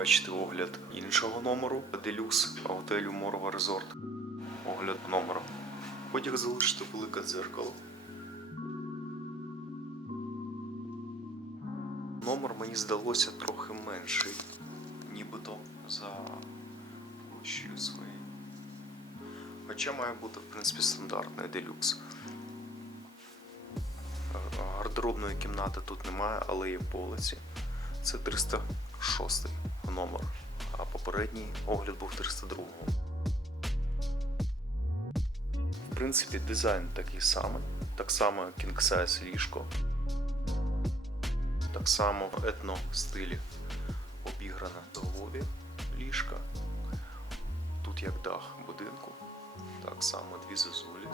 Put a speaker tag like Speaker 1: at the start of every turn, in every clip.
Speaker 1: бачите огляд іншого номеру делюкс готелю Морова Резорт. Огляд номера. Потяг залишити велике дзеркало. Номер мені здалося трохи менший, нібито за площею своєю. Хоча має бути, в принципі, стандартний делюкс. Гардеробної кімнати тут немає, але є полиці. Це 306 номер, а попередній огляд був 302. В принципі, дизайн такий самий, так само King Size ліжко, так само в етно стилі обіграна голові ліжка. Тут як дах будинку, так само дві зозулі.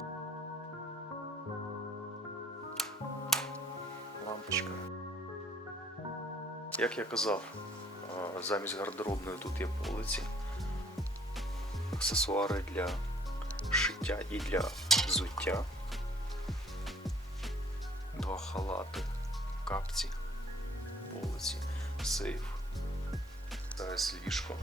Speaker 1: Лампочка. Як я казав, замість гардеробної тут є полиці, аксесуари для шиття і для взуття, два халати, капці, полиці, сейф, зараз ліжко.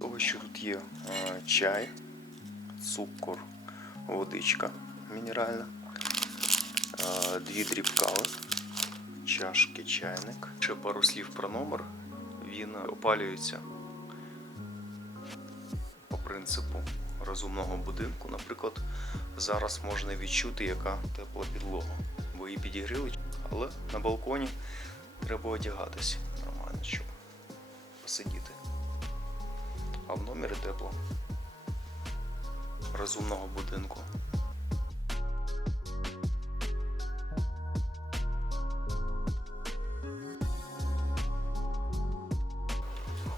Speaker 1: Того, що тут є е, чай, цукор, водичка мінеральна, е, дві дріб кави, чашки, чайник. Ще пару слів про номер. Він опалюється по принципу розумного будинку. Наприклад, зараз можна відчути, яка тепла підлога. Бо її підігріли, але на балконі треба одягатись нормально, щоб посидіти а в номері тепло. Розумного будинку.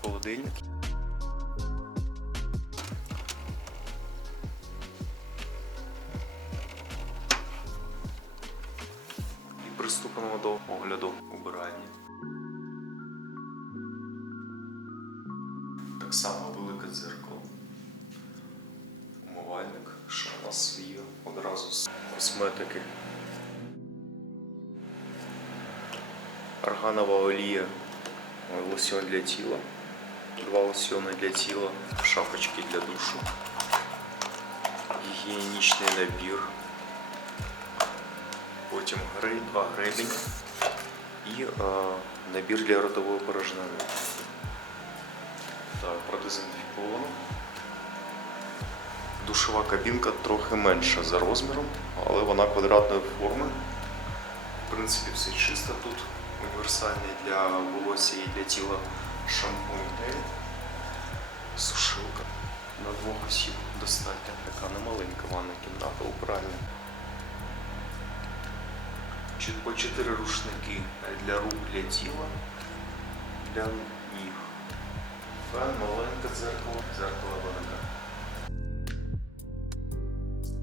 Speaker 1: Холодильник. Приступимо до огляду Так само велике дзеркало. Умивальник, що у одразу з косметики. Арганова олія, лосьон для тіла, два лосьони для тіла, шапочки для душу, гігієнічний набір, потім гри, два гребінь і е, набір для ротової порожнини. Так, продезінфіковано. Душова кабінка трохи менша за розміром, але вона квадратної форми. В принципі, все чисто тут. Універсальний для волосся і для тіла шампунь гель. Сушилка. На двох осіб достатньо. Така немаленька ванна кімната убральня. По чотири рушники для рук, для тіла, для ніг. Фен, маленьке дзеркало, дзеркало велике.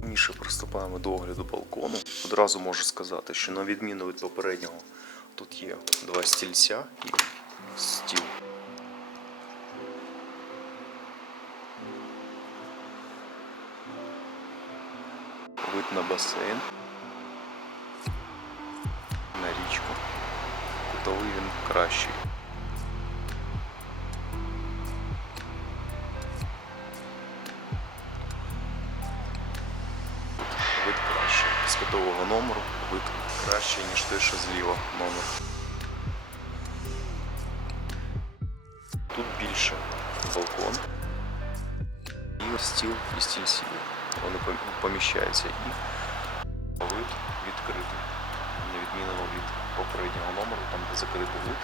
Speaker 1: Ніше приступаємо до огляду балкону. Одразу можу сказати, що на відміну від попереднього, тут є два стільця і стіл. Вид на басейн. На річку. Кутовий він кращий. З номеру вид краще, ніж той, що зліва номер. Тут більше балкон. І стіл і стільці. Вони поміщаються і вид відкритий. На відміну від попереднього номеру, там де закритий вид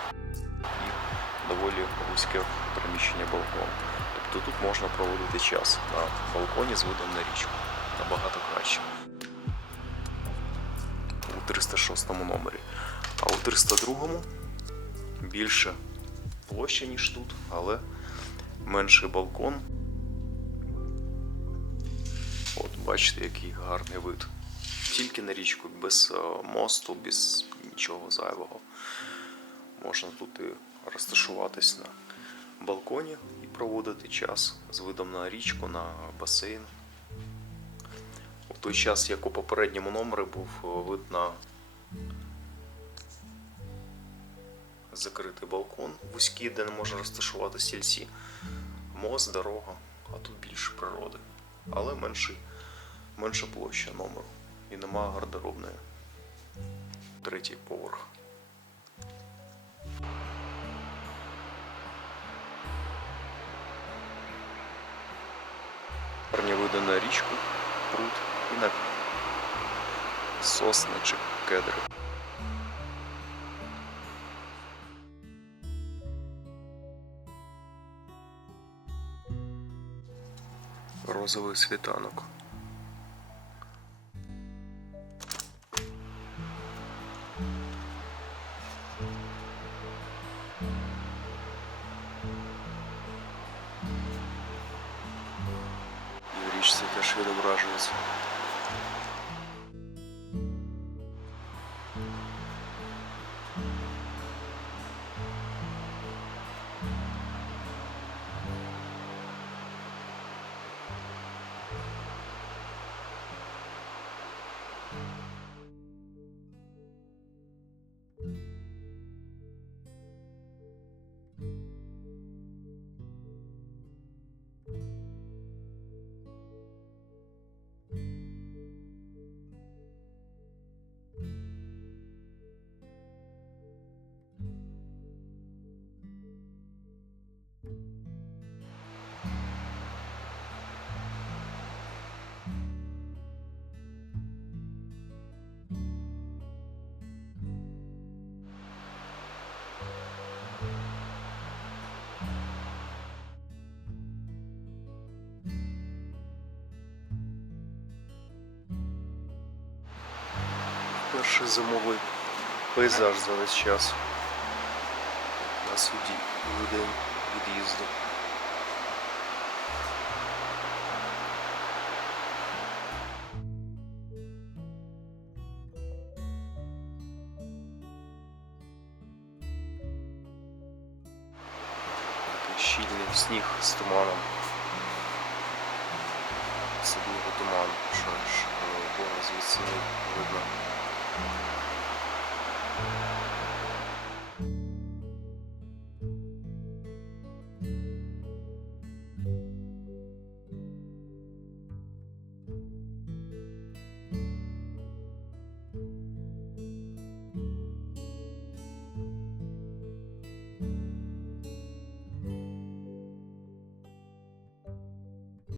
Speaker 1: і доволі вузьке приміщення балкону. Тобто тут можна проводити час на балконі з видом на річку. Набагато краще. У 306 номері. А у 302 більше площа, ніж тут, але менший балкон. От бачите, який гарний вид. Тільки на річку, без е, мосту, без нічого зайвого. Можна тут і розташуватись на балконі і проводити час з видом на річку, на басейн. Той час, як у попередньому номері був е, вид на закритий балкон. Вузький, де не можна розташувати стільці, мост, дорога, а тут більше природи, але менший, менша площа номеру. І нема гардеробної. Третій поверх. Гарні види на річку, пруд і на сосни чи кедри. Розовий світанок. Річці теж відображується. Перший зимовий пейзаж за весь час. На суді в від'їзду. Щільний сніг з туманом. Особливо туман, що ж е, гори звідси видно. Thank you.